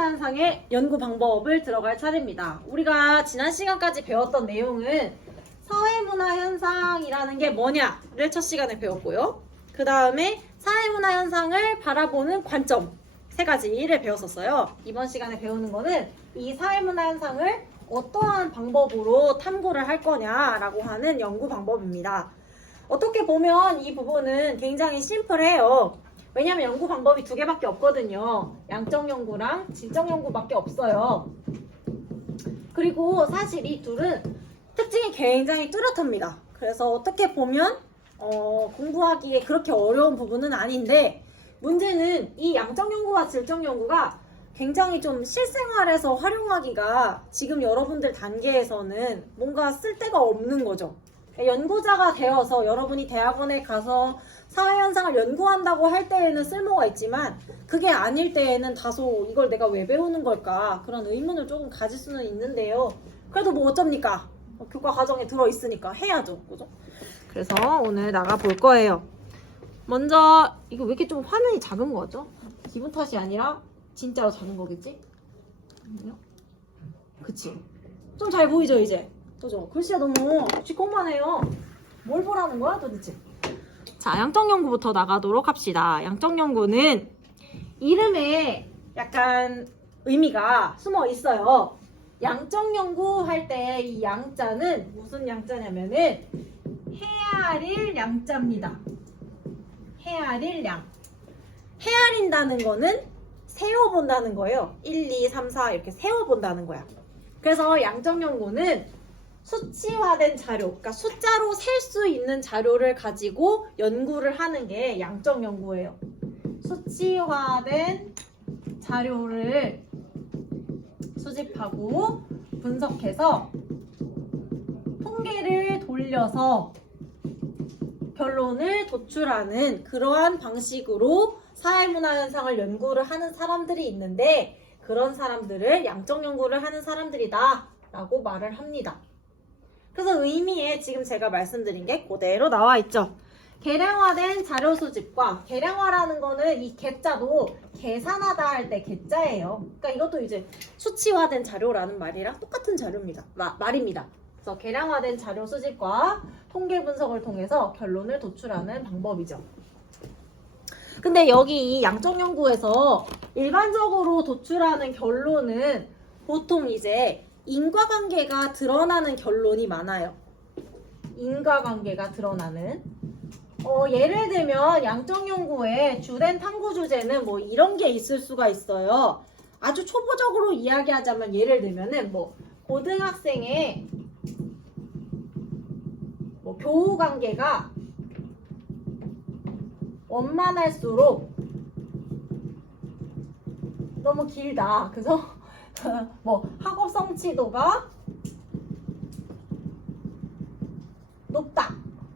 사회문화현상의 연구 방법을 들어갈 차례입니다. 우리가 지난 시간까지 배웠던 내용은 사회문화현상이라는 게 뭐냐를 첫 시간에 배웠고요. 그 다음에 사회문화현상을 바라보는 관점 세 가지를 배웠었어요. 이번 시간에 배우는 거는 이 사회문화현상을 어떠한 방법으로 탐구를 할 거냐라고 하는 연구 방법입니다. 어떻게 보면 이 부분은 굉장히 심플해요. 왜냐면 연구 방법이 두 개밖에 없거든요. 양적 연구랑 질적 연구밖에 없어요. 그리고 사실 이 둘은 특징이 굉장히 뚜렷합니다. 그래서 어떻게 보면 공부하기에 그렇게 어려운 부분은 아닌데, 문제는 이 양적 연구와 질적 연구가 굉장히 좀 실생활에서 활용하기가 지금 여러분들 단계에서는 뭔가 쓸데가 없는 거죠. 연구자가 되어서 여러분이 대학원에 가서 사회현상을 연구한다고 할 때에는 쓸모가 있지만, 그게 아닐 때에는 다소 이걸 내가 왜 배우는 걸까 그런 의문을 조금 가질 수는 있는데요. 그래도 뭐 어쩝니까? 교과 과정에 들어있으니까 해야죠. 그죠? 그래서 오늘 나가볼 거예요. 먼저 이거 왜 이렇게 좀 화면이 작은 거죠? 기분 탓이 아니라 진짜로 작은 거겠지? 그치? 좀 잘 보이죠 이제? 그죠? 글씨가 너무 시커먼해요. 뭘 보라는 거야 도대체? 자, 양적 연구부터 나가도록 합시다. 양적 연구는 이름에 약간 의미가 숨어 있어요. 양적 연구 할 때 이 양자는 무슨 양자냐면은 헤아릴 양자입니다. 헤아릴 양. 헤아린다는 거는 세어본다는 거예요. 1, 2, 3, 4 이렇게 세어본다는 거야. 그래서 양적 연구는 수치화된 자료, 그러니까 숫자로 셀 수 있는 자료를 가지고 연구를 하는 게 양적 연구예요. 수치화된 자료를 수집하고 분석해서 통계를 돌려서 결론을 도출하는 그러한 방식으로 사회문화현상을 연구를 하는 사람들이 있는데, 그런 사람들을 양적 연구를 하는 사람들이다 라고 말을 합니다. 그래서 의미에 지금 제가 말씀드린 게 그대로 나와 있죠. 계량화된 자료 수집과, 계량화라는 거는 이 계자도 계산하다 할 때 계자예요. 그러니까 이것도 이제 수치화된 자료라는 말이랑 똑같은 자료입니다. 말입니다. 그래서 계량화된 자료 수집과 통계 분석을 통해서 결론을 도출하는 방법이죠. 근데 여기 이 양적 연구에서 일반적으로 도출하는 결론은 보통 이제 인과관계가 드러나는 결론이 많아요. 인과관계가 드러나는. 예를 들면 양적 연구의 주된 탐구 주제는 뭐 이런 게 있을 수가 있어요. 아주 초보적으로 이야기하자면 예를 들면은 뭐 고등학생의 뭐 교우 관계가 원만할수록 너무 길다. 그래서 뭐 학업 성취도가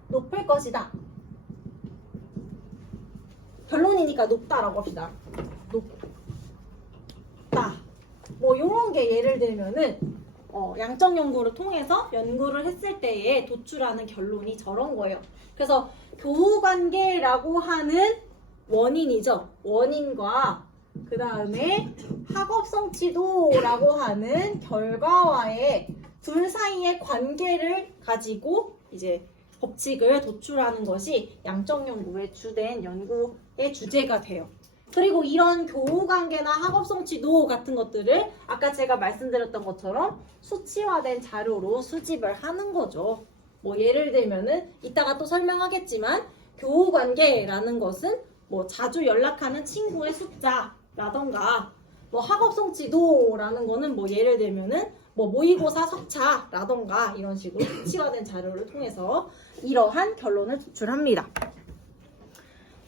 높을 것이다. 결론이니까 높다라고 합시다. 높다. 뭐 요런 게 예를 들면은 양적 연구를 통해서 연구를 했을 때에 도출하는 결론이 저런 거예요. 그래서 교우 관계라고 하는 원인이죠. 원인과 그 다음에 학업 성취도라고 하는 결과와의 둘 사이의 관계를 가지고 이제 법칙을 도출하는 것이 양적 연구의 주된 연구의 주제가 돼요. 그리고 이런 교우 관계나 학업 성취도 같은 것들을 아까 제가 말씀드렸던 것처럼 수치화된 자료로 수집을 하는 거죠. 뭐 예를 들면은 이따가 또 설명하겠지만, 교우 관계라는 것은 뭐 자주 연락하는 친구의 숫자라던가, 뭐 학업 성취도라는 거는 뭐 예를 들면은 뭐 모의고사 석차라던가 이런 식으로 수치화된 자료를 통해서 이러한 결론을 도출합니다.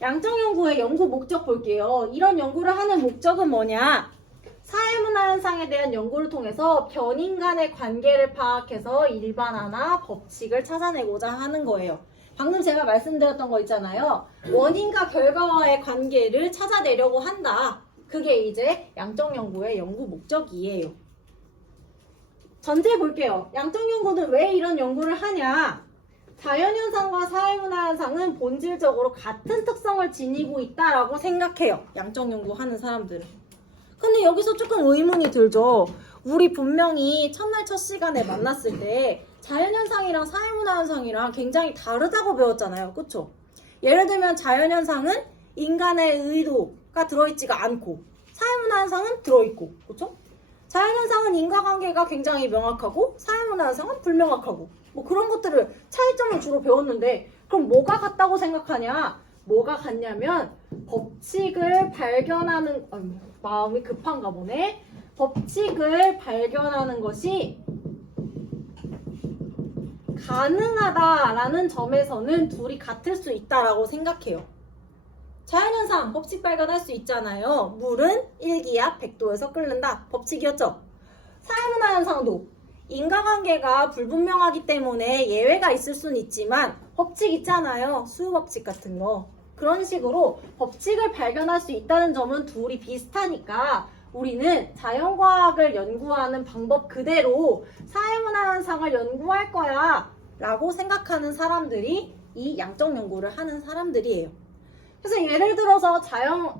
양적 연구의 연구 목적 볼게요. 이런 연구를 하는 목적은 뭐냐? 사회문화현상에 대한 연구를 통해서 변인 간의 관계를 파악해서 일반화나 법칙을 찾아내고자 하는 거예요. 방금 제가 말씀드렸던 거 있잖아요. 원인과 결과와의 관계를 찾아내려고 한다. 그게 이제 양적 연구의 연구 목적이에요. 전제 볼게요. 양적 연구는 왜 이런 연구를 하냐? 자연현상과 사회문화현상은 본질적으로 같은 특성을 지니고 있다라고 생각해요. 양적 연구하는 사람들은. 근데 여기서 조금 의문이 들죠. 우리 분명히 첫날 첫 시간에 만났을 때 자연현상이랑 사회문화현상이랑 굉장히 다르다고 배웠잖아요. 그쵸? 예를 들면 자연현상은 인간의 의도가 들어있지가 않고 사회문화현상은 들어있고, 그쵸? 자연현상은 인과관계가 굉장히 명확하고 사회문화현상은 불명확하고 뭐 그런 것들을 차이점을 주로 배웠는데 그럼 뭐가 같다고 생각하냐? 뭐가 같냐면 법칙을 발견하는 마음이 급한가 보네. 법칙을 발견하는 것이 가능하다라는 점에서는 둘이 같을 수 있다라고 생각해요. 자연현상 법칙 발견할 수 있잖아요. 물은 1기압 100도에서 끓는다. 법칙이었죠. 사회문화현상도 인과관계가 불분명하기 때문에 예외가 있을 수는 있지만 법칙 있잖아요. 수요법칙 같은 거. 그런 식으로 법칙을 발견할 수 있다는 점은 둘이 비슷하니까 우리는 자연과학을 연구하는 방법 그대로 사회문화현상을 연구할 거야 라고 생각하는 사람들이 이 양적 연구를 하는 사람들이에요. 그래서 예를 들어서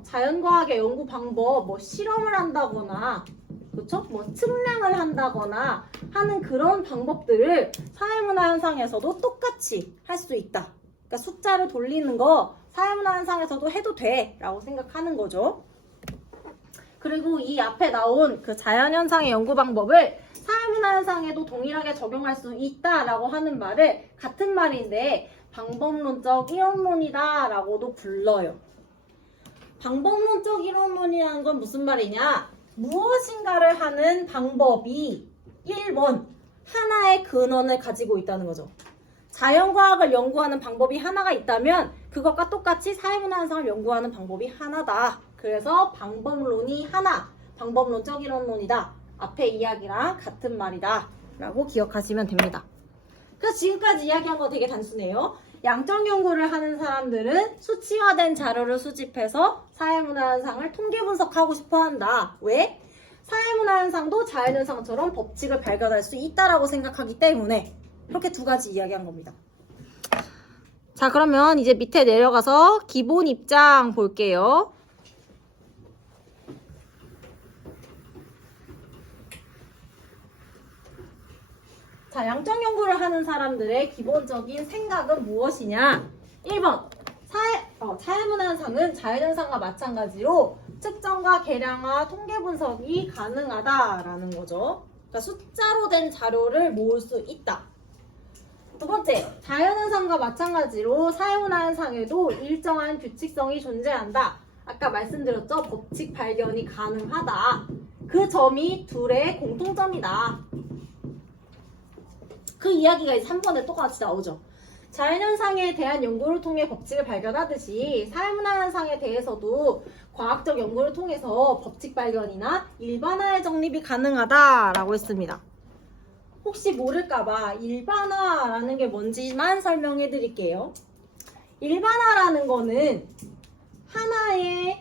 자연과학의 연구 방법, 뭐 실험을 한다거나, 그렇죠? 뭐 측량을 한다거나 하는 그런 방법들을 사회문화현상에서도 똑같이 할 수 있다. 그러니까 숫자를 돌리는 거 사회문화현상에서도 해도 돼 라고 생각하는 거죠. 그리고 이 앞에 나온 그 자연현상의 연구 방법을 사회문화현상에도 동일하게 적용할 수 있다라고 하는 말을 같은 말인데 방법론적 이론론이다 라고도 불러요. 방법론적 이론론이라는 건 무슨 말이냐? 무엇인가를 하는 방법이 1번 하나의 근원을 가지고 있다는 거죠. 자연과학을 연구하는 방법이 하나가 있다면 그것과 똑같이 사회문화현상을 연구하는 방법이 하나다. 그래서 방법론이 하나, 방법론적 이론론이다. 앞에 이야기랑 같은 말이다 라고 기억하시면 됩니다. 그래서 지금까지 이야기한 거 되게 단순해요. 양적 연구를 하는 사람들은 수치화된 자료를 수집해서 사회문화현상을 통계 분석하고 싶어 한다. 왜? 사회문화현상도 자연현상처럼 법칙을 발견할 수 있다라고 생각하기 때문에 그렇게 두 가지 이야기한 겁니다. 자, 그러면 이제 밑에 내려가서 기본 입장 볼게요. 자, 양적 연구를 하는 사람들의 기본적인 생각은 무엇이냐? 1번, 사회문화현상은 자연현상과 마찬가지로 측정과 계량화, 통계 분석이 가능하다라는 거죠. 그러니까 숫자로 된 자료를 모을 수 있다. 두 번째, 자연현상과 마찬가지로 사회문화현상에도 일정한 규칙성이 존재한다. 아까 말씀드렸죠? 법칙 발견이 가능하다. 그 점이 둘의 공통점이다. 그 이야기가 3번에 똑같이 나오죠. 자연현상에 대한 연구를 통해 법칙을 발견하듯이 사회문화현상에 대해서도 과학적 연구를 통해서 법칙 발견이나 일반화의 정립이 가능하다라고 했습니다. 혹시 모를까봐 일반화라는 게 뭔지만 설명해 드릴게요. 일반화라는 거는 하나의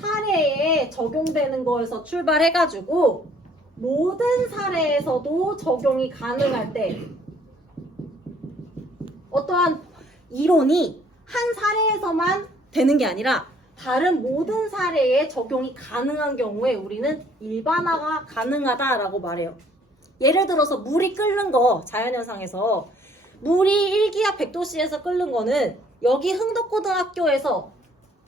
사례에 적용되는 거에서 출발해가지고 모든 사례에서도 적용이 가능할 때 어떠한 이론이 한 사례에서만 되는 게 아니라 다른 모든 사례에 적용이 가능한 경우에 우리는 일반화가 가능하다라고 말해요. 예를 들어서 물이 끓는 거, 자연현상에서 물이 1기압 100도씨에서 끓는 거는 여기 흥덕고등학교에서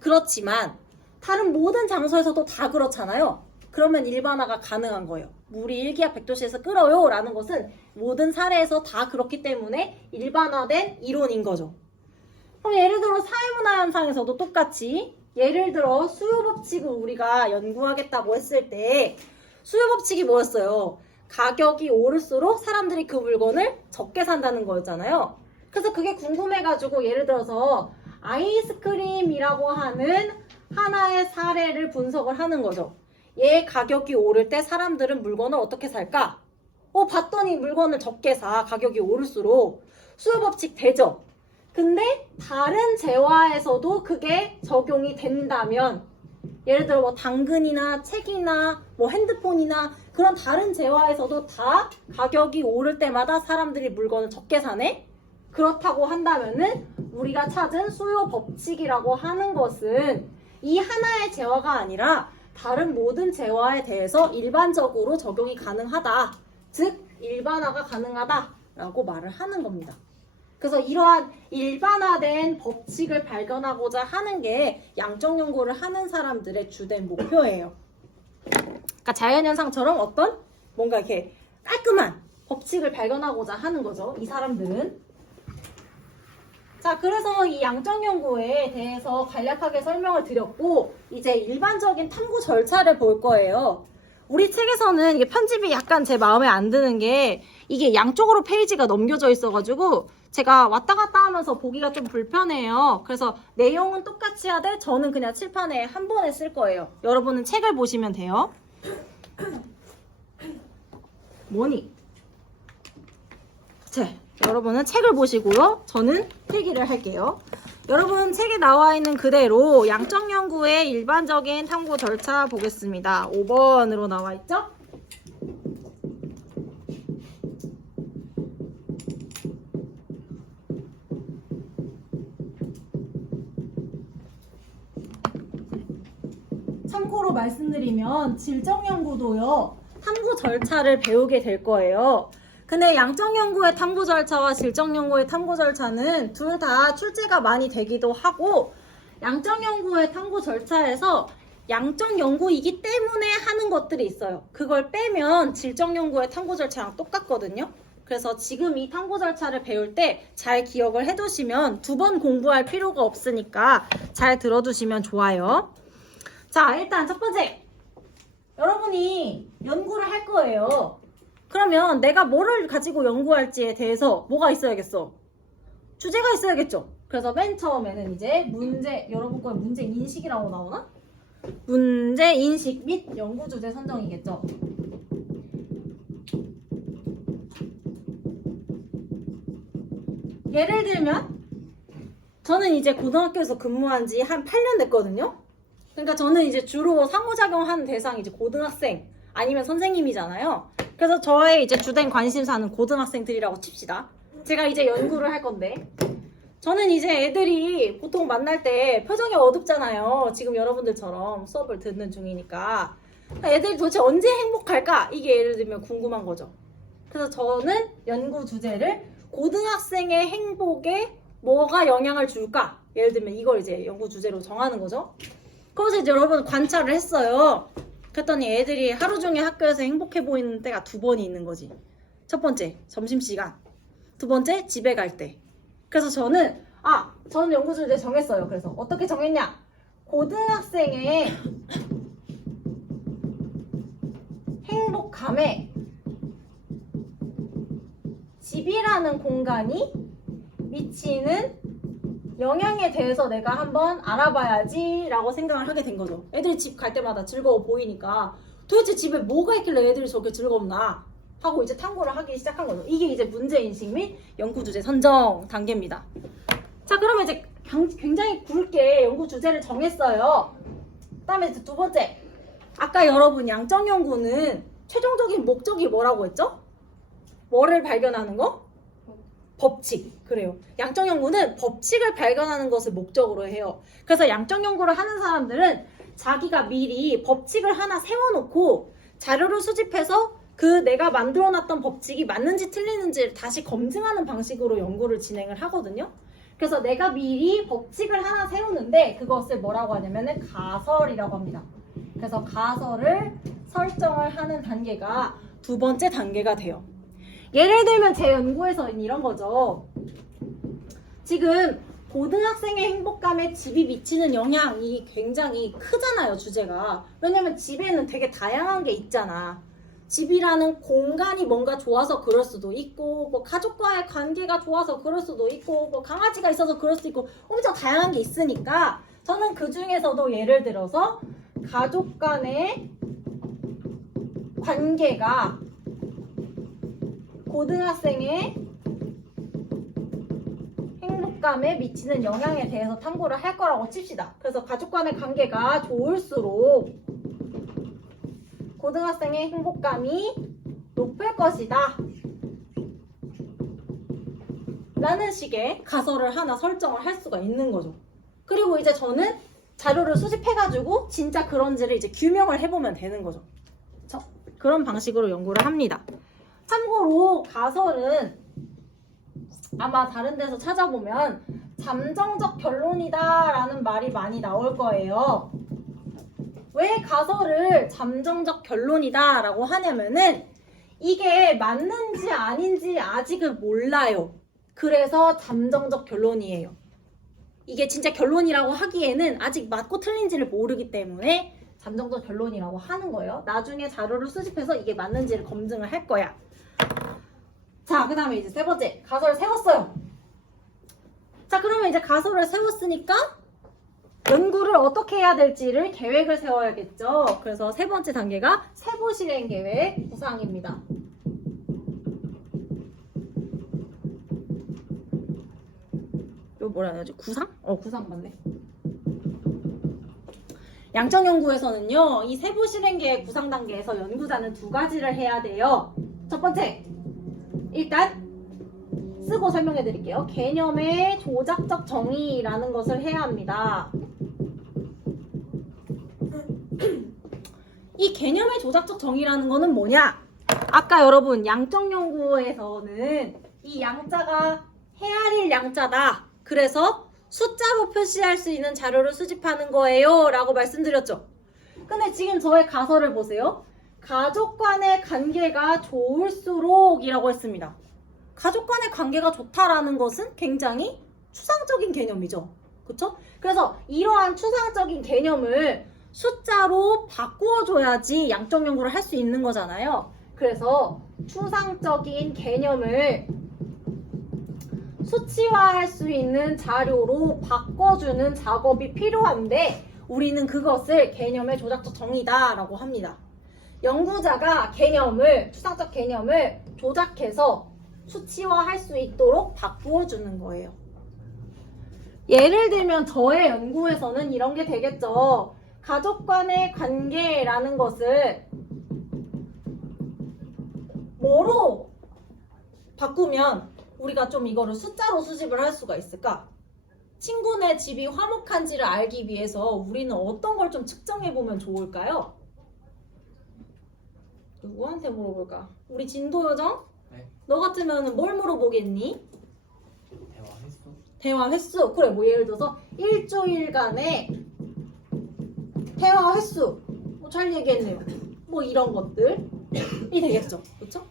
그렇지만 다른 모든 장소에서도 다 그렇잖아요. 그러면 일반화가 가능한 거예요. 물이 1기압 100도씨에서 끓어요 라는 것은 모든 사례에서 다 그렇기 때문에 일반화된 이론인 거죠. 그럼 예를 들어 사회문화현상에서도 똑같이 예를 들어 수요법칙을 우리가 연구하겠다고 했을 때 수요법칙이 뭐였어요? 가격이 오를수록 사람들이 그 물건을 적게 산다는 거였잖아요. 그래서 그게 궁금해가지고 예를 들어서 아이스크림이라고 하는 하나의 사례를 분석을 하는 거죠. 얘 가격이 오를 때 사람들은 물건을 어떻게 살까? 봤더니 물건을 적게 사. 가격이 오를수록 수요법칙 되죠? 근데 다른 재화에서도 그게 적용이 된다면 예를 들어 뭐 당근이나 책이나 뭐 핸드폰이나 그런 다른 재화에서도 다 가격이 오를 때마다 사람들이 물건을 적게 사네? 그렇다고 한다면은 우리가 찾은 수요 법칙이라고 하는 것은 이 하나의 재화가 아니라 다른 모든 재화에 대해서 일반적으로 적용이 가능하다. 즉 일반화가 가능하다라고 말을 하는 겁니다. 그래서 이러한 일반화된 법칙을 발견하고자 하는 게 양적 연구를 하는 사람들의 주된 목표예요. 그러니까 자연현상처럼 어떤 뭔가 이렇게 깔끔한 법칙을 발견하고자 하는 거죠. 이 사람들은. 자, 그래서 이 양적 연구에 대해서 간략하게 설명을 드렸고 이제 일반적인 탐구 절차를 볼 거예요. 우리 책에서는 이게 편집이 약간 제 마음에 안 드는 게 이게 양쪽으로 페이지가 넘겨져 있어가지고 제가 왔다 갔다 하면서 보기가 좀 불편해요. 그래서 내용은 똑같이 하되 저는 그냥 칠판에 한 번에 쓸 거예요. 여러분은 책을 보시면 돼요. 뭐니? 자, 여러분은 책을 보시고요. 저는 필기를 할게요. 여러분 책에 나와 있는 그대로 양적 연구의 일반적인 탐구 절차 보겠습니다. 5번으로 나와 있죠? 참고로 말씀드리면 질적 연구도요. 탐구 절차를 배우게 될 거예요. 근데 양적 연구의 탐구 절차와 질적 연구의 탐구 절차는 둘 다 출제가 많이 되기도 하고 양적 연구의 탐구 절차에서 양적 연구이기 때문에 하는 것들이 있어요. 그걸 빼면 질적 연구의 탐구 절차랑 똑같거든요. 그래서 지금 이 탐구 절차를 배울 때 잘 기억을 해두시면 두 번 공부할 필요가 없으니까 잘 들어두시면 좋아요. 자, 일단 첫 번째. 여러분이 연구를 할 거예요. 그러면 내가 뭐를 가지고 연구할지에 대해서 뭐가 있어야겠어? 주제가 있어야겠죠? 그래서 맨 처음에는 이제 문제, 여러분 거에 문제 인식이라고 나오나? 문제 인식 및 연구 주제 선정이겠죠? 예를 들면 저는 이제 고등학교에서 근무한 지 한 8년 됐거든요? 그러니까 저는 이제 주로 상호작용하는 대상이 이제 고등학생 아니면 선생님이잖아요. 그래서 저의 이제 주된 관심사는 고등학생들이라고 칩시다. 제가 이제 연구를 할 건데 저는 이제 애들이 보통 만날 때 표정이 어둡잖아요. 지금 여러분들처럼 수업을 듣는 중이니까 애들이 도대체 언제 행복할까? 이게 예를 들면 궁금한 거죠. 그래서 저는 연구 주제를 고등학생의 행복에 뭐가 영향을 줄까? 예를 들면 이걸 이제 연구 주제로 정하는 거죠. 그래서 이제 여러분 관찰을 했어요. 그랬더니 애들이 하루 종일 학교에서 행복해 보이는 때가 두 번이 있는 거지. 첫 번째, 점심시간. 두 번째, 집에 갈 때. 그래서 저는 연구 주제 정했어요. 그래서 어떻게 정했냐? 고등학생의 행복감에 집이라는 공간이 미치는 영향에 대해서 내가 한번 알아봐야지 라고 생각을 하게 된 거죠. 애들이 집 갈 때마다 즐거워 보이니까 도대체 집에 뭐가 있길래 애들이 저렇게 즐겁나 하고 이제 탐구를 하기 시작한 거죠. 이게 이제 문제인식 및 연구주제 선정 단계입니다. 자, 그러면 이제 굉장히 굵게 연구주제를 정했어요. 그 다음에 이제 두 번째, 아까 여러분 양적 연구는 최종적인 목적이 뭐라고 했죠? 뭐를 발견하는 거? 법칙. 그래요. 양적 연구는 법칙을 발견하는 것을 목적으로 해요. 그래서 양적 연구를 하는 사람들은 자기가 미리 법칙을 하나 세워놓고 자료를 수집해서 그 내가 만들어놨던 법칙이 맞는지 틀리는지를 다시 검증하는 방식으로 연구를 진행을 하거든요. 그래서 내가 미리 법칙을 하나 세우는데 그것을 뭐라고 하냐면은 가설이라고 합니다. 그래서 가설을 설정을 하는 단계가 두 번째 단계가 돼요. 예를 들면 제 연구에서는 이런 거죠. 지금 고등학생의 행복감에 집이 미치는 영향이 굉장히 크잖아요, 주제가. 왜냐면 집에는 되게 다양한 게 있잖아. 집이라는 공간이 뭔가 좋아서 그럴 수도 있고, 뭐 가족과의 관계가 좋아서 그럴 수도 있고, 뭐 강아지가 있어서 그럴 수도 있고, 엄청 다양한 게 있으니까 저는 그 중에서도 예를 들어서 가족 간의 관계가 고등학생의 행복감에 미치는 영향에 대해서 탐구를 할 거라고 칩시다. 그래서 가족 간의 관계가 좋을수록 고등학생의 행복감이 높을 것이다 라는 식의 가설을 하나 설정을 할 수가 있는 거죠. 그리고 이제 저는 자료를 수집해가지고 진짜 그런지를 이제 규명을 해보면 되는 거죠. 그쵸? 그런 방식으로 연구를 합니다. 참고로 가설은 아마 다른 데서 찾아보면 잠정적 결론이다 라는 말이 많이 나올 거예요. 왜 가설을 잠정적 결론이다 라고 하냐면은 이게 맞는지 아닌지 아직은 몰라요. 그래서 잠정적 결론이에요. 이게 진짜 결론이라고 하기에는 아직 맞고 틀린지를 모르기 때문에 잠정적 결론이라고 하는 거예요. 나중에 자료를 수집해서 이게 맞는지를 검증을 할 거야. 자, 그 다음에 이제 세 번째, 가설을 세웠어요. 자, 그러면 이제 가설을 세웠으니까 연구를 어떻게 해야 될지를 계획을 세워야겠죠. 그래서 세 번째 단계가 세부 실행 계획 구상입니다. 이거 뭐라 해야 되지? 구상? 구상 맞네. 양적 연구에서는요, 이 세부 실행 계획 구상 단계에서 연구자는 두 가지를 해야 돼요. 첫 번째, 일단 쓰고 설명해 드릴게요. 개념의 조작적 정의라는 것을 해야 합니다. 이 개념의 조작적 정의라는 거는 뭐냐? 아까 여러분 양적 연구에서는 이 양자가 헤아릴 양자다. 그래서 숫자로 표시할 수 있는 자료를 수집하는 거예요 라고 말씀드렸죠. 근데 지금 저의 가설을 보세요. 가족 간의 관계가 좋을수록 이라고 했습니다. 가족 간의 관계가 좋다라는 것은 굉장히 추상적인 개념이죠. 그쵸? 그래서 이러한 추상적인 개념을 숫자로 바꾸어줘야지 양적 연구를 할 수 있는 거잖아요. 그래서 추상적인 개념을 수치화할 수 있는 자료로 바꿔주는 작업이 필요한데 우리는 그것을 개념의 조작적 정의다라고 합니다. 연구자가 추상적 개념을 조작해서 수치화할 수 있도록 바꾸어주는 거예요. 예를 들면 저의 연구에서는 이런 게 되겠죠. 가족 간의 관계라는 것을 뭐로 바꾸면 우리가 좀 이거를 숫자로 수집을 할 수가 있을까? 친구네 집이 화목한지를 알기 위해서 우리는 어떤 걸 좀 측정해보면 좋을까요? 누구한테 물어볼까? 우리 진도요정? 네. 너 같으면 뭘 물어보겠니? 대화 횟수? 대화 횟수. 그래, 뭐 예를 들어서 일주일간의 대화 횟수. 뭐 잘 얘기했네요. 뭐 이런 것들이 되겠죠. 그렇죠?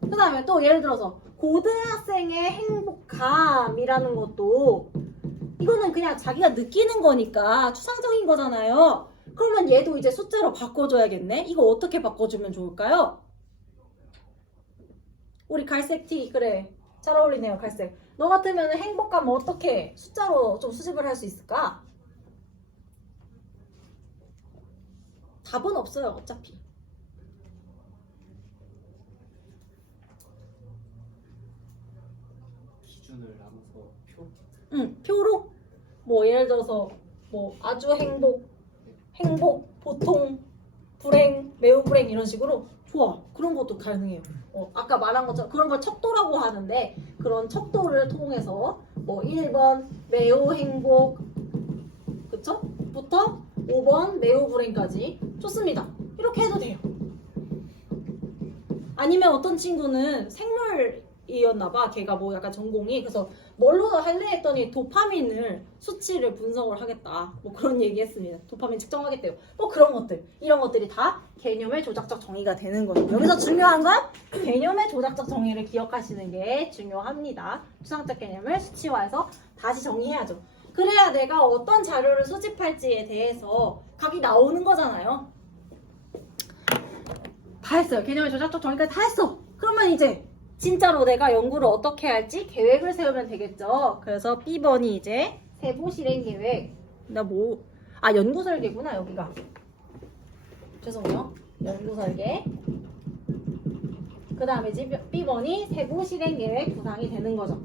그 다음에 또 예를 들어서 고등학생의 행복감이라는 것도 이거는 그냥 자기가 느끼는 거니까 추상적인 거잖아요. 그러면 얘도 이제 숫자로 바꿔줘야겠네. 이거 어떻게 바꿔주면 좋을까요? 우리 갈색 티, 그래. 잘 어울리네요, 갈색. 너 같으면 행복감 어떻게 숫자로 좀 수집을 할 수 있을까? 답은 없어요, 어차피. 기준을 나눠서 표로? 뭐 예를 들어서 뭐 아주 행복, 보통, 불행, 매우 불행 이런 식으로 좋아. 그런 것도 가능해요. 아까 말한 것처럼 그런 걸 척도라고 하는데 그런 척도를 통해서 뭐 1번 매우 행복, 그쵸? 부터 5번 매우 불행까지 좋습니다. 이렇게 해도 돼요. 아니면 어떤 친구는 생물이었나봐. 걔가 뭐 약간 전공이. 그래서 뭘로 할래 했더니 도파민을 수치를 분석을 하겠다. 뭐 그런 얘기 했습니다. 도파민 측정하겠대요. 뭐 그런 것들. 이런 것들이 다 개념의 조작적 정의가 되는 거죠. 여기서 중요한 건 개념의 조작적 정의를 기억하시는 게 중요합니다. 추상적 개념을 수치화해서 다시 정의해야죠. 그래야 내가 어떤 자료를 수집할지에 대해서 각이 나오는 거잖아요. 다 했어요. 개념의 조작적 정의까지 다 했어. 그러면 이제 진짜로 내가 연구를 어떻게 할지 계획을 세우면 되겠죠. 그래서 B번이 이제 세부 실행 계획. 연구 설계구나, 여기가. 죄송해요. 연구 설계. 그 다음에 이제 B번이 세부 실행 계획 구상이 되는 거죠.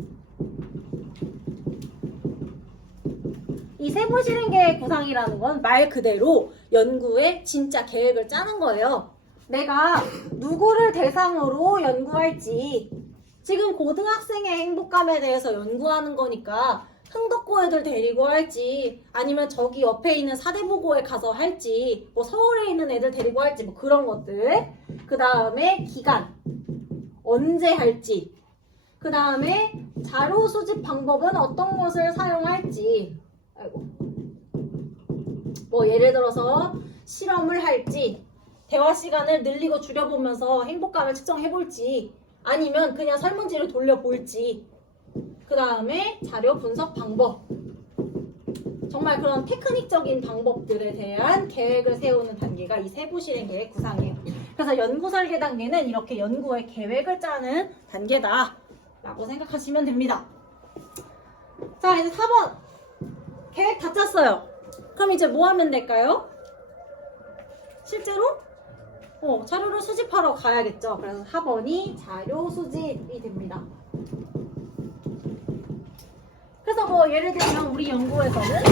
이 세부 실행 계획 구상이라는 건 말 그대로 연구의 진짜 계획을 짜는 거예요. 내가 누구를 대상으로 연구할지, 지금 고등학생의 행복감에 대해서 연구하는 거니까 흥덕고 애들 데리고 할지 아니면 저기 옆에 있는 사대보고에 가서 할지 뭐 서울에 있는 애들 데리고 할지 뭐 그런 것들. 그 다음에 기간 언제 할지. 그 다음에 자료 수집 방법은 어떤 것을 사용할지. 아이고. 뭐 예를 들어서 실험을 할지 대화 시간을 늘리고 줄여보면서 행복감을 측정해볼지 아니면 그냥 설문지를 돌려볼지. 그 다음에 자료 분석 방법. 정말 그런 테크닉적인 방법들에 대한 계획을 세우는 단계가 이 세부 실행 계획 구상이에요. 그래서 연구 설계 단계는 이렇게 연구의 계획을 짜는 단계다 라고 생각하시면 됩니다. 자, 이제 4번 계획 다 짰어요. 그럼 이제 뭐 하면 될까요? 실제로 자료를 수집하러 가야겠죠. 그래서 4번이 자료 수집이 됩니다. 그래서 뭐 예를 들면 우리 연구에서는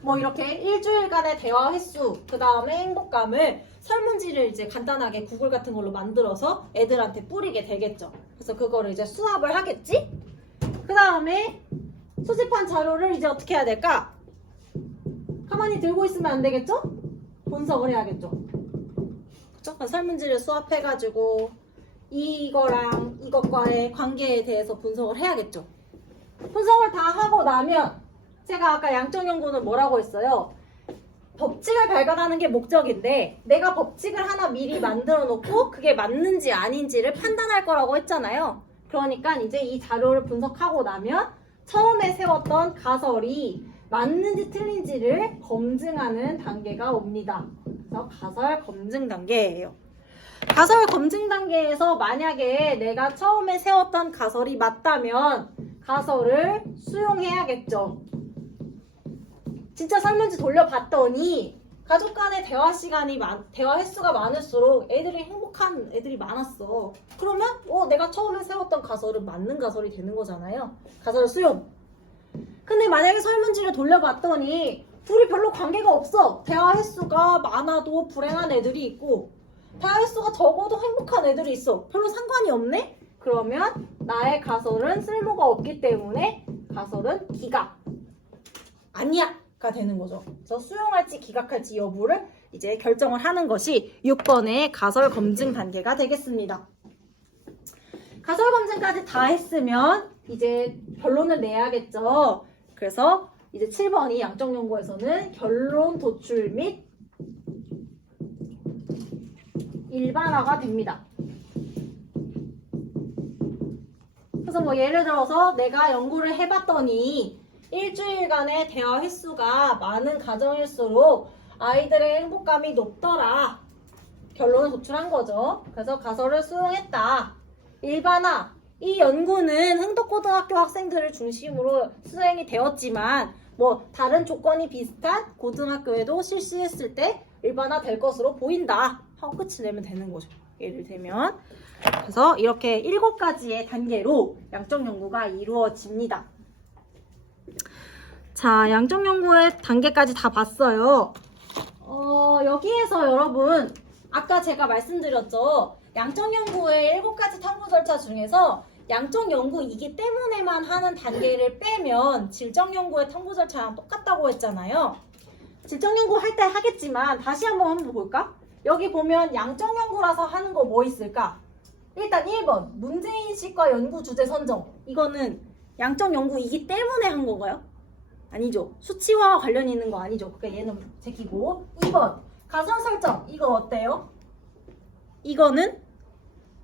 뭐 이렇게 일주일간의 대화 횟수, 그 다음에 행복감을 설문지를 이제 간단하게 구글 같은 걸로 만들어서 애들한테 뿌리게 되겠죠. 그래서 그거를 이제 수합을 하겠지? 그 다음에 수집한 자료를 이제 어떻게 해야 될까? 가만히 들고 있으면 안 되겠죠? 분석을 해야겠죠. 그쵸? 설문지를 수합해가지고 이거랑 이것과의 관계에 대해서 분석을 해야겠죠. 분석을 다 하고 나면 제가 아까 양적 연구는 뭐라고 했어요? 법칙을 발견하는 게 목적인데 내가 법칙을 하나 미리 만들어 놓고 그게 맞는지 아닌지를 판단할 거라고 했잖아요. 그러니까 이제 이 자료를 분석하고 나면 처음에 세웠던 가설이 맞는지 틀린지를 검증하는 단계가 옵니다. 그래서 가설 검증 단계예요. 가설 검증 단계에서 만약에 내가 처음에 세웠던 가설이 맞다면 가설을 수용해야겠죠. 진짜 설문지 돌려봤더니 가족 간의 대화 시간이 대화 횟수가 많을수록 애들이 행복한 애들이 많았어. 그러면 내가 처음에 세웠던 가설은 맞는 가설이 되는 거잖아요. 가설 수용. 근데 만약에 설문지를 돌려봤더니 둘이 별로 관계가 없어. 대화 횟수가 많아도 불행한 애들이 있고 대화 횟수가 적어도 행복한 애들이 있어. 별로 상관이 없네? 그러면 나의 가설은 쓸모가 없기 때문에 가설은 기각 아니야 가 되는 거죠. 그래서 수용할지 기각할지 여부를 이제 결정을 하는 것이 6번의 가설 검증 단계가 되겠습니다. 가설 검증까지 다 했으면 이제 결론을 내야겠죠. 그래서 이제 7번이 양적 연구에서는 결론 도출 및 일반화가 됩니다. 그래서 뭐 예를 들어서 내가 연구를 해봤더니 일주일간의 대화 횟수가 많은 가정일수록 아이들의 행복감이 높더라. 결론을 도출한 거죠. 그래서 가설을 수용했다. 일반화. 이 연구는 흥덕고등학교 학생들을 중심으로 수행이 되었지만 뭐 다른 조건이 비슷한 고등학교에도 실시했을 때 일반화 될 것으로 보인다. 하고 끝을 내면 되는 거죠. 예를 들면. 그래서 이렇게 7가지의 단계로 양적 연구가 이루어집니다. 자, 양적 연구의 단계까지 다 봤어요. 여기에서 여러분 아까 제가 말씀드렸죠. 양적 연구의 7가지 탐구 절차 중에서 양적 연구이기 때문에만 하는 단계를 빼면 질적 연구의 탐구 절차랑 똑같다고 했잖아요. 질적 연구 할 때 하겠지만 다시 한번 볼까? 여기 보면 양적 연구라서 하는 거 뭐 있을까? 일단 1번 문제인식과 연구 주제 선정. 이거는 양적 연구이기 때문에 한 건가요? 아니죠. 수치화와 관련이 있는 거 아니죠. 그러니까 얘는 제끼고. 2번 가설 설정. 이거 어때요? 이거는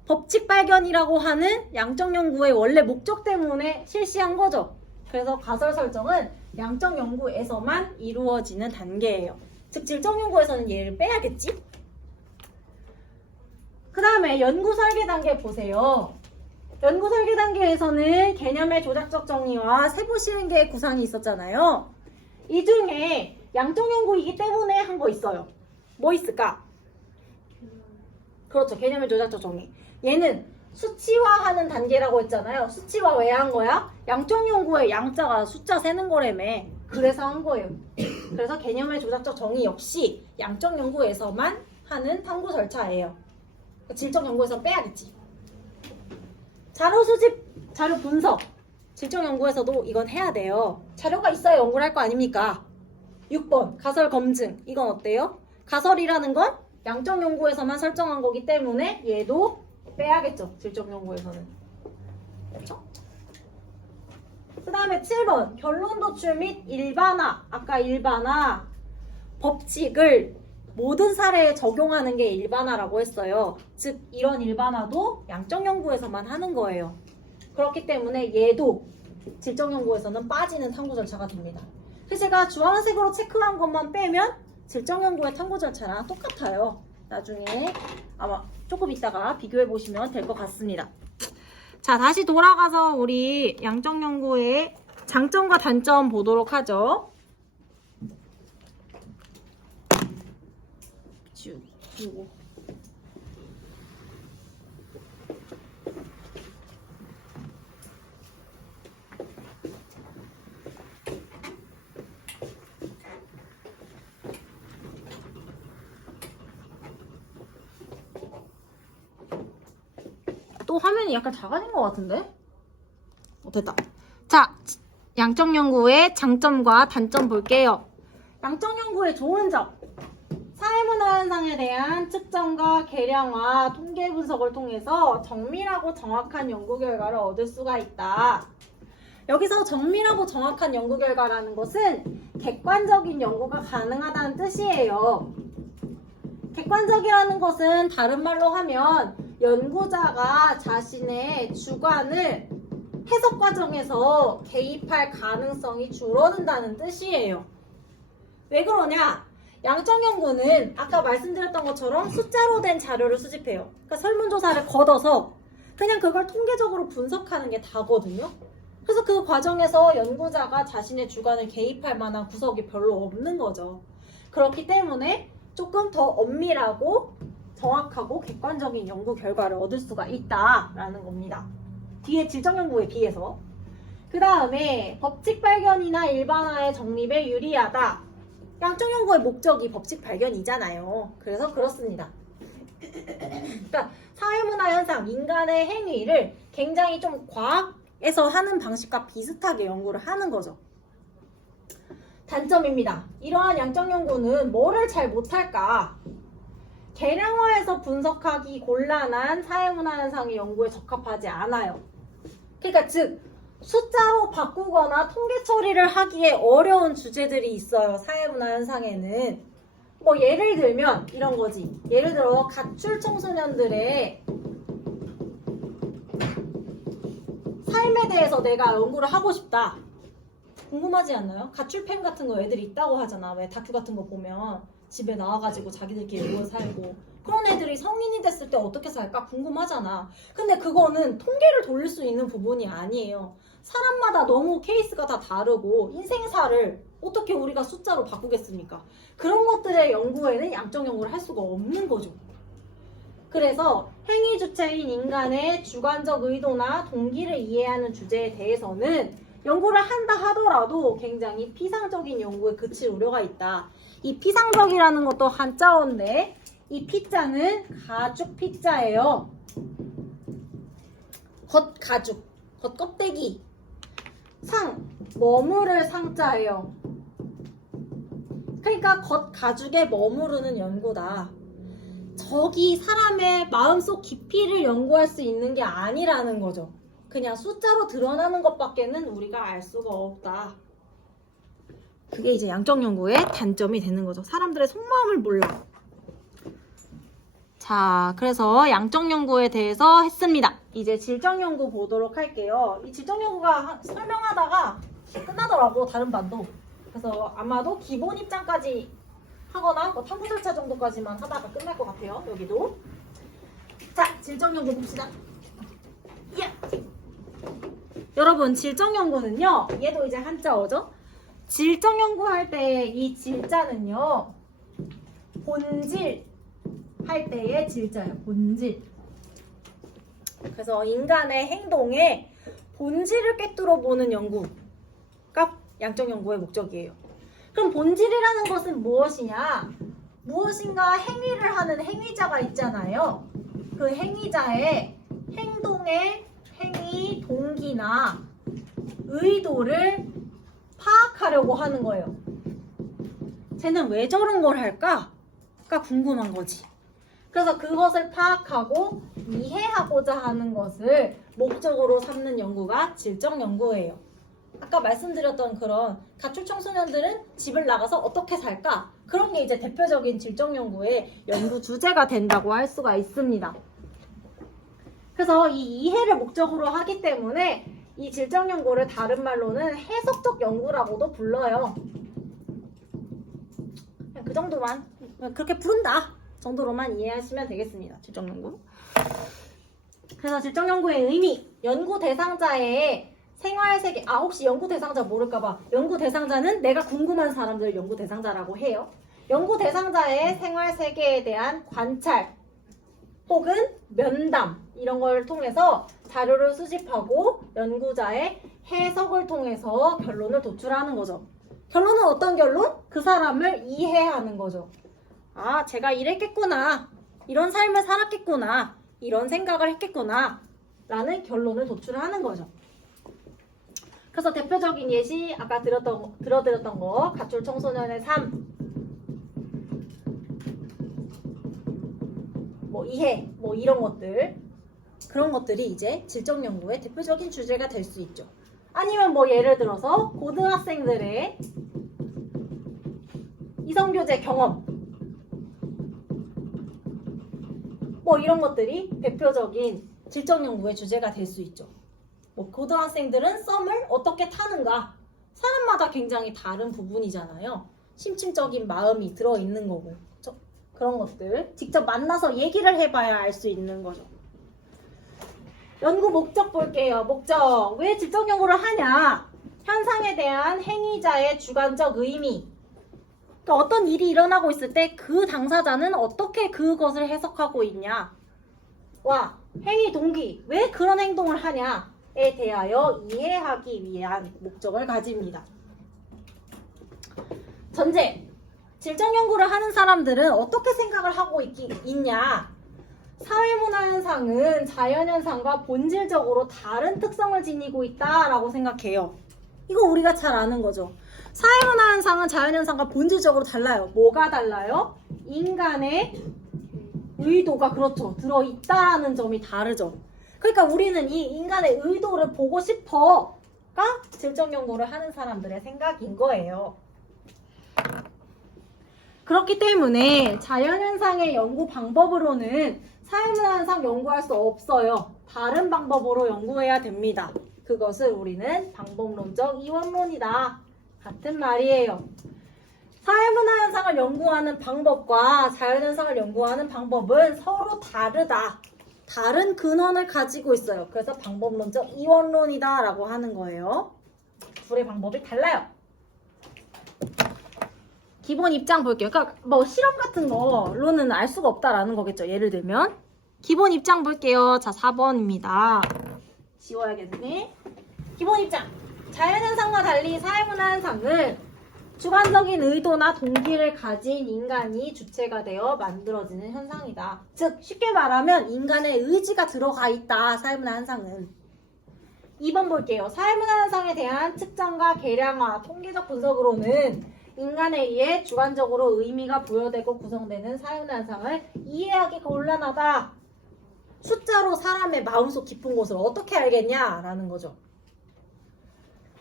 법칙 발견이라고 하는 양적 연구의 원래 목적 때문에 실시한 거죠. 그래서 가설 설정은 양적 연구에서만 이루어지는 단계예요. 즉 질적 연구에서는 얘를 빼야겠지? 그 다음에 연구 설계 단계 보세요. 연구 설계 단계에서는 개념의 조작적 정의와 세부 실행 계획 구상이 있었잖아요. 이 중에 양적 연구이기 때문에 한 거 있어요. 뭐 있을까? 그렇죠. 개념의 조작적 정의. 얘는 수치화하는 단계라고 했잖아요. 수치화 왜 한 거야? 양적 연구의 양자가 숫자 세는 거라며. 그래서 한 거예요. 그래서 개념의 조작적 정의 역시 양적 연구에서만 하는 탐구 절차예요. 질적 연구에서 빼야겠지. 자료 수집, 자료 분석. 질적 연구에서도 이건 해야 돼요. 자료가 있어야 연구를 할 거 아닙니까? 6번 가설 검증. 이건 어때요? 가설이라는 건 양적 연구에서만 설정한 거기 때문에 얘도 빼야겠죠. 질적 연구에서는. 그렇죠? 그 다음에 7번 결론 도출 및 일반화. 아까 일반화 법칙을 모든 사례에 적용하는 게 일반화라고 했어요. 즉 이런 일반화도 양적 연구에서만 하는 거예요. 그렇기 때문에 얘도 질적 연구에서는 빠지는 탐구 절차가 됩니다. 그래서 제가 주황색으로 체크한 것만 빼면 질적 연구의 탐구 절차랑 똑같아요. 나중에 아마 조금 이따가 비교해 보시면 될 것 같습니다. 자, 다시 돌아가서 우리 양적 연구의 장점과 단점 보도록 하죠. 지우고. 또 화면이 약간 작아진 것 같은데? 됐다. 자, 양적 연구의 장점과 단점 볼게요. 양적 연구의 좋은 점. 사회문화 현상에 대한 측정과 계량화, 통계 분석을 통해서 정밀하고 정확한 연구 결과를 얻을 수가 있다. 여기서 정밀하고 정확한 연구 결과라는 것은 객관적인 연구가 가능하다는 뜻이에요. 객관적이라는 것은 다른 말로 하면 연구자가 자신의 주관을 해석 과정에서 개입할 가능성이 줄어든다는 뜻이에요. 왜 그러냐? 양적 연구는 아까 말씀드렸던 것처럼 숫자로 된 자료를 수집해요. 그러니까 설문조사를 걷어서 그냥 그걸 통계적으로 분석하는 게 다거든요. 그래서 그 과정에서 연구자가 자신의 주관을 개입할 만한 구석이 별로 없는 거죠. 그렇기 때문에 조금 더 엄밀하고 정확하고 객관적인 연구 결과를 얻을 수가 있다라는 겁니다. 뒤에 질적 연구에 비해서. 그 다음에 법칙 발견이나 일반화의 정립에 유리하다. 양적 연구의 목적이 법칙 발견이잖아요. 그래서 그렇습니다. 그러니까 사회문화 현상, 인간의 행위를 굉장히 좀 과학에서 하는 방식과 비슷하게 연구를 하는 거죠. 단점입니다. 이러한 양적 연구는 뭐를 잘 못할까? 계량화해서 분석하기 곤란한 사회문화 현상의 연구에 적합하지 않아요. 그러니까 즉 숫자로 바꾸거나 통계 처리를 하기에 어려운 주제들이 있어요. 사회문화 현상에는. 뭐 예를 들면 이런 거지. 예를 들어 가출 청소년들의 삶에 대해서 내가 연구를 하고 싶다. 궁금하지 않나요? 가출팸 같은 거 애들이 있다고 하잖아. 왜 다큐 같은 거 보면 집에 나와가지고 자기들끼리 모여 살고 그런 애들이 성인이 됐을 때 어떻게 살까 궁금하잖아. 근데 그거는 통계를 돌릴 수 있는 부분이 아니에요. 사람마다 너무 케이스가 다 다르고 인생사를 어떻게 우리가 숫자로 바꾸겠습니까? 그런 것들의 연구에는 양적 연구를 할 수가 없는 거죠. 그래서 행위 주체인 인간의 주관적 의도나 동기를 이해하는 주제에 대해서는 연구를 한다 하더라도 굉장히 피상적인 연구에 그칠 우려가 있다. 이 피상적이라는 것도 한자어인데 이 피자는 가죽 피자예요. 겉가죽, 겉껍데기. 상, 머무를 상자예요. 그러니까 겉가죽에 머무르는 연구다. 저기 사람의 마음속 깊이를 연구할 수 있는 게 아니라는 거죠. 그냥 숫자로 드러나는 것밖에는 우리가 알 수가 없다. 그게 이제 양적 연구의 단점이 되는 거죠. 사람들의 속마음을 몰라. 자, 그래서 양적 연구에 대해서 했습니다. 이제 질적 연구 보도록 할게요. 이 질적 연구가 설명하다가 끝나더라고, 다른 반도. 그래서 아마도 기본 입장까지 하거나 뭐 탐구 절차 정도까지만 하다가 끝날 것 같아요. 여기도. 자, 질적 연구 봅시다. 예. 여러분, 질적 연구는요. 얘도 이제 한자어죠. 질적 연구할 때 이 질자는요. 본질 할 때의 질자예요. 본질. 그래서 인간의 행동의 본질을 꿰뚫어 보는 연구가 양적 연구의 목적이에요. 그럼 본질이라는 것은 무엇이냐? 무엇인가 행위를 하는 행위자가 있잖아요. 그 행위자의 행동의 행위 동기나 의도를 파악하려고 하는 거예요. 쟤는 왜 저런 걸 할까? 가 궁금한 거지. 그래서 그것을 파악하고 이해하고자 하는 것을 목적으로 삼는 연구가 질적 연구예요. 아까 말씀드렸던 그런 가출 청소년들은 집을 나가서 어떻게 살까? 그런 게 이제 대표적인 질적 연구의 연구 주제가 된다고 할 수가 있습니다. 그래서 이 이해를 목적으로 하기 때문에 이 질적 연구를 다른 말로는 해석적 연구라고도 불러요. 그냥 그 정도만, 그렇게 부른다 정도로만 이해하시면 되겠습니다. 질적 연구. 그래서 질적 연구의 의미, 연구 대상자의 생활세계, 혹시 연구 대상자 모를까봐 연구 대상자는 내가 궁금한 사람들 연구 대상자라고 해요. 연구 대상자의 생활세계에 대한 관찰 혹은 면담 이런 걸 통해서 자료를 수집하고 연구자의 해석을 통해서 결론을 도출하는 거죠. 결론은 어떤 결론? 그 사람을 이해하는 거죠. 아, 제가 이랬겠구나. 이런 삶을 살았겠구나. 이런 생각을 했겠구나. 라는 결론을 도출하는 거죠. 그래서 대표적인 예시 아까 들어드렸던 거 가출 청소년의 삶, 뭐 이해, 뭐 이런 것들, 그런 것들이 이제 질적 연구의 대표적인 주제가 될 수 있죠. 아니면 뭐 예를 들어서 고등학생들의 이성교제 경험, 뭐 이런 것들이 대표적인 질적 연구의 주제가 될 수 있죠. 뭐 고등학생들은 썸을 어떻게 타는가? 사람마다 굉장히 다른 부분이잖아요. 심층적인 마음이 들어있는 거고. 그런 것들 직접 만나서 얘기를 해봐야 알 수 있는 거죠. 연구 목적 볼게요. 목적. 왜 질적 연구를 하냐? 현상에 대한 행위자의 주관적 의미. 그러니까 어떤 일이 일어나고 있을 때 그 당사자는 어떻게 그것을 해석하고 있냐? 와, 행위 동기. 왜 그런 행동을 하냐에 대하여 이해하기 위한 목적을 가집니다. 전제. 질적 연구를 하는 사람들은 어떻게 생각을 하고 있냐? 사회문화 현상은 자연현상과 본질적으로 다른 특성을 지니고 있다라고 생각해요. 이거 우리가 잘 아는 거죠. 사회문화 현상은 자연현상과 본질적으로 달라요. 뭐가 달라요? 인간의 의도가 그렇죠. 들어있다라는 점이 다르죠. 그러니까 우리는 이 인간의 의도를 보고 싶어가 질적 연구를 하는 사람들의 생각인 거예요. 그렇기 때문에 자연현상의 연구 방법으로는 사회문화 현상 연구할 수 없어요. 다른 방법으로 연구해야 됩니다. 그것을 우리는 방법론적 이원론이다. 같은 말이에요. 사회문화 현상을 연구하는 방법과 자연현상을 연구하는 방법은 서로 다르다. 다른 근원을 가지고 있어요. 그래서 방법론적 이원론이다 라고 하는 거예요. 둘의 방법이 달라요. 기본 입장 볼게요. 그러니까 뭐 실험 같은 거로는 알 수가 없다라는 거겠죠. 예를 들면 기본 입장 볼게요. 자, 4번입니다. 지워야겠네. 기본 입장. 자연현상과 달리 사회문화 현상은 주관적인 의도나 동기를 가진 인간이 주체가 되어 만들어지는 현상이다. 즉 쉽게 말하면 인간의 의지가 들어가 있다. 사회문화 현상은. 2번 볼게요. 사회문화 현상에 대한 측정과 계량화, 통계적 분석으로는 인간에 의해 주관적으로 의미가 부여되고 구성되는 사회문화 현상을 이해하기 곤란하다. 숫자로 사람의 마음속 깊은 곳을 어떻게 알겠냐라는 거죠.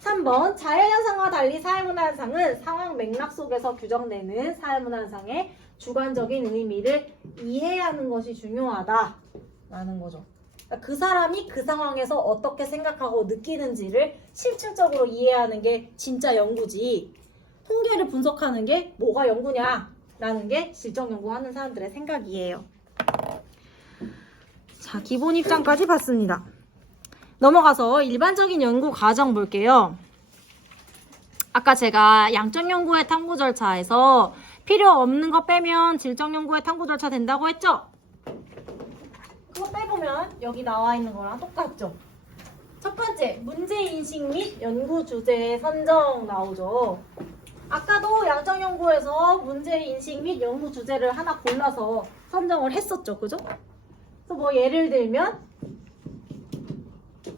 3번 자연현상과 달리 사회문화 현상은 상황 맥락 속에서 규정되는 사회문화 현상의 주관적인 의미를 이해하는 것이 중요하다라는 거죠. 그러니까 그 사람이 그 상황에서 어떻게 생각하고 느끼는지를 실질적으로 이해하는 게 진짜 연구지. 통계를 분석하는 게 뭐가 연구냐라는 게 질적 연구하는 사람들의 생각이에요. 자, 기본 입장까지 봤습니다. 넘어가서 일반적인 연구 과정 볼게요. 아까 제가 양적 연구의 탐구 절차에서 필요 없는 거 빼면 질적 연구의 탐구 절차 된다고 했죠? 그거 빼보면 여기 나와 있는 거랑 똑같죠? 첫 번째, 문제인식 및 연구 주제의 선정 나오죠. 아까도 양적 연구에서 문제인식 및 연구 주제를 하나 골라서 선정을 했었죠. 그죠? 그래서 뭐 예를 들면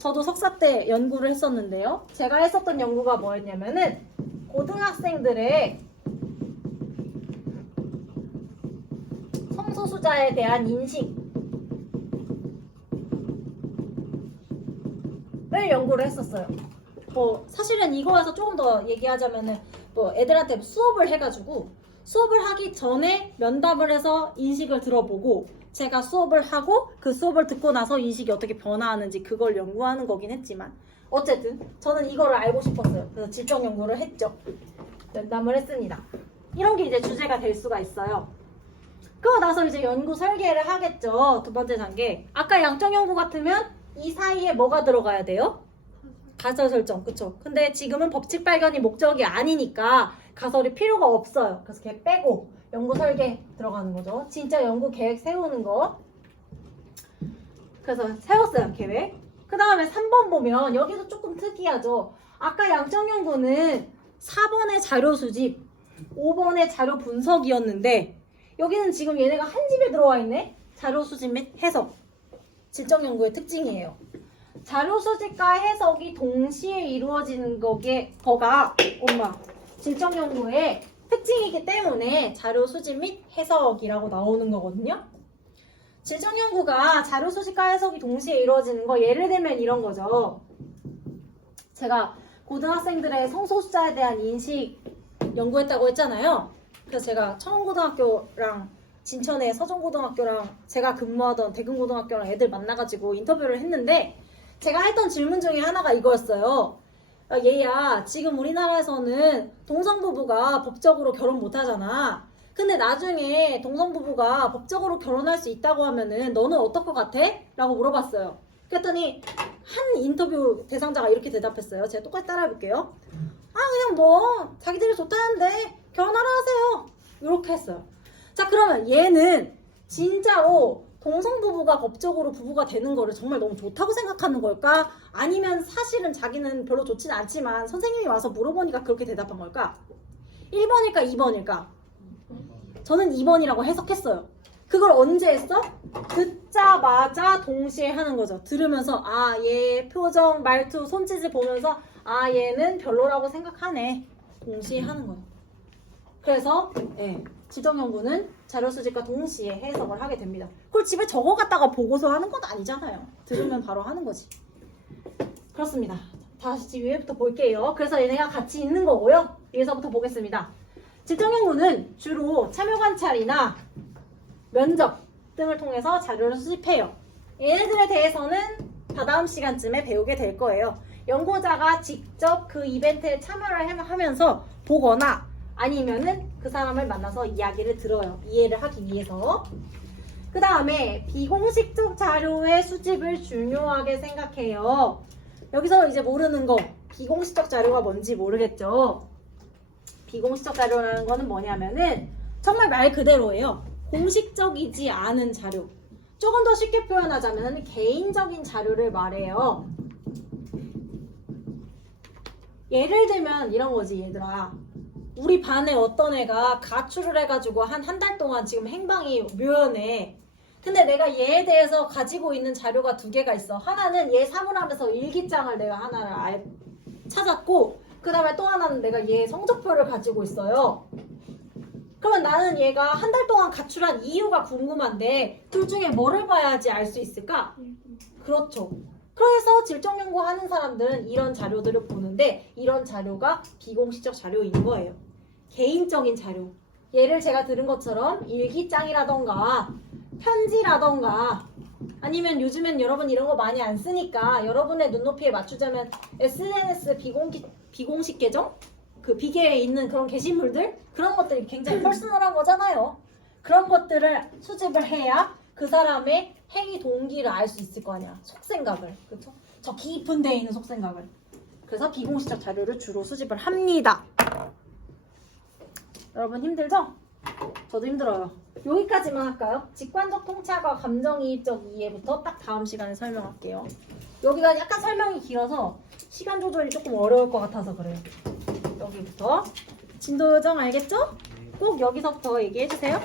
저도 석사 때 연구를 했었는데요. 제가 했었던 연구가 뭐였냐면은 고등학생들의 성소수자에 대한 인식을 연구를 했었어요. 뭐 사실은 이거에서 조금 더 얘기하자면은 뭐 애들한테 수업을 해가지고 수업을 하기 전에 면담을 해서 인식을 들어보고 제가 수업을 하고 그 수업을 듣고 나서 인식이 어떻게 변화하는지 그걸 연구하는 거긴 했지만 어쨌든 저는 이거를 알고 싶었어요. 그래서 질적 연구를 했죠. 면담을 했습니다. 이런 게 이제 주제가 될 수가 있어요. 그러고 나서 이제 연구 설계를 하겠죠. 두 번째 단계. 아까 양적 연구 같으면 이 사이에 뭐가 들어가야 돼요? 가설 설정, 그쵸? 근데 지금은 법칙 발견이 목적이 아니니까 가설이 필요가 없어요. 그래서 걔 빼고 연구 설계 들어가는 거죠. 진짜 연구 계획 세우는 거. 그래서 세웠어요, 계획. 그 다음에 3번 보면 여기도 조금 특이하죠. 아까 양적 연구는 4번의 자료 수집, 5번의 자료 분석이었는데 여기는 지금 얘네가 한 집에 들어와 있네? 자료 수집 및 해석. 질적 연구의 특징이에요. 자료 수집과 해석이 동시에 이루어지는 거가 질적 연구의 특징이기 때문에 자료 수집 및 해석이라고 나오는 거거든요. 질적 연구가 자료 수집과 해석이 동시에 이루어지는 거 예를 들면 이런 거죠. 제가 고등학생들의 성소수자에 대한 인식 연구했다고 했잖아요. 그래서 제가 청원고등학교랑 진천의 서정고등학교랑 제가 근무하던 대금고등학교랑 애들 만나가지고 인터뷰를 했는데 제가 했던 질문 중에 하나가 이거였어요. 얘야, 지금 우리나라에서는 동성부부가 법적으로 결혼 못하잖아. 근데 나중에 동성부부가 법적으로 결혼할 수 있다고 하면은 너는 어떨 것 같아? 라고 물어봤어요. 그랬더니 한 인터뷰 대상자가 이렇게 대답했어요. 제가 똑같이 따라해볼게요. 그냥 뭐 자기들이 좋다는데 결혼하라 하세요. 이렇게 했어요. 자, 그러면 얘는 진짜로 동성부부가 법적으로 부부가 되는 거를 정말 너무 좋다고 생각하는 걸까? 아니면 사실은 자기는 별로 좋진 않지만 선생님이 와서 물어보니까 그렇게 대답한 걸까? 1번일까 2번일까? 저는 2번이라고 해석했어요. 그걸 언제 했어? 듣자마자 동시에 하는 거죠. 들으면서 얘 표정, 말투, 손짓을 보면서 얘는 별로라고 생각하네. 동시에 하는 거예요. 그래서 질적 연구는 자료 수집과 동시에 해석을 하게 됩니다. 그걸 집에 적어갔다가 보고서 하는 건 아니잖아요. 들으면 바로 하는 거지. 그렇습니다. 다시 위에부터 볼게요. 그래서 얘네가 같이 있는 거고요. 위에서부터 보겠습니다. 질적 연구는 주로 참여 관찰이나 면접 등을 통해서 자료를 수집해요. 얘네들에 대해서는 다다음 시간쯤에 배우게 될 거예요. 연구자가 직접 그 이벤트에 참여를 하면서 보거나 아니면은 그 사람을 만나서 이야기를 들어요. 이해를 하기 위해서. 그 다음에 비공식적 자료의 수집을 중요하게 생각해요. 여기서 이제 모르는 거, 비공식적 자료가 뭔지 모르겠죠. 비공식적 자료라는 거는 뭐냐면은 정말 말 그대로예요. 공식적이지 않은 자료. 조금 더 쉽게 표현하자면 개인적인 자료를 말해요. 예를 들면 이런 거지, 얘들아. 우리 반에 어떤 애가 가출을 해가지고 한 달 동안 지금 행방이 묘연해. 근데 내가 얘에 대해서 가지고 있는 자료가 2개가 있어. 하나는 얘 사물함에서 일기장을 내가 하나를 찾았고, 그 다음에 또 하나는 내가 얘 성적표를 가지고 있어요. 그러면 나는 얘가 한 달 동안 가출한 이유가 궁금한데 둘 중에 뭐를 봐야지 알 수 있을까? 그렇죠. 그래서 질적 연구하는 사람들은 이런 자료들을 보는데 이런 자료가 비공식적 자료인 거예요. 개인적인 자료. 예를 제가 들은 것처럼 일기장이라던가 편지라던가 아니면 요즘엔 여러분 이런 거 많이 안 쓰니까 여러분의 눈높이에 맞추자면 SNS 비공식 계정? 그 비계에 있는 그런 게시물들? 그런 것들이 굉장히 퍼스널한 거잖아요. 그런 것들을 수집을 해야 그 사람의 행위 동기를 알 수 있을 거 아니야. 속생각을. 그렇죠? 저 깊은 데에 있는 속생각을. 그래서 비공식적 자료를 주로 수집을 합니다. 여러분 힘들죠? 저도 힘들어요. 여기까지만 할까요? 직관적 통찰과 감정이입적 이해부터 딱 다음 시간에 설명할게요. 여기가 약간 설명이 길어서 시간 조절이 조금 어려울 것 같아서 그래요. 여기부터 진도 요정 알겠죠? 꼭 여기서부터 얘기해주세요.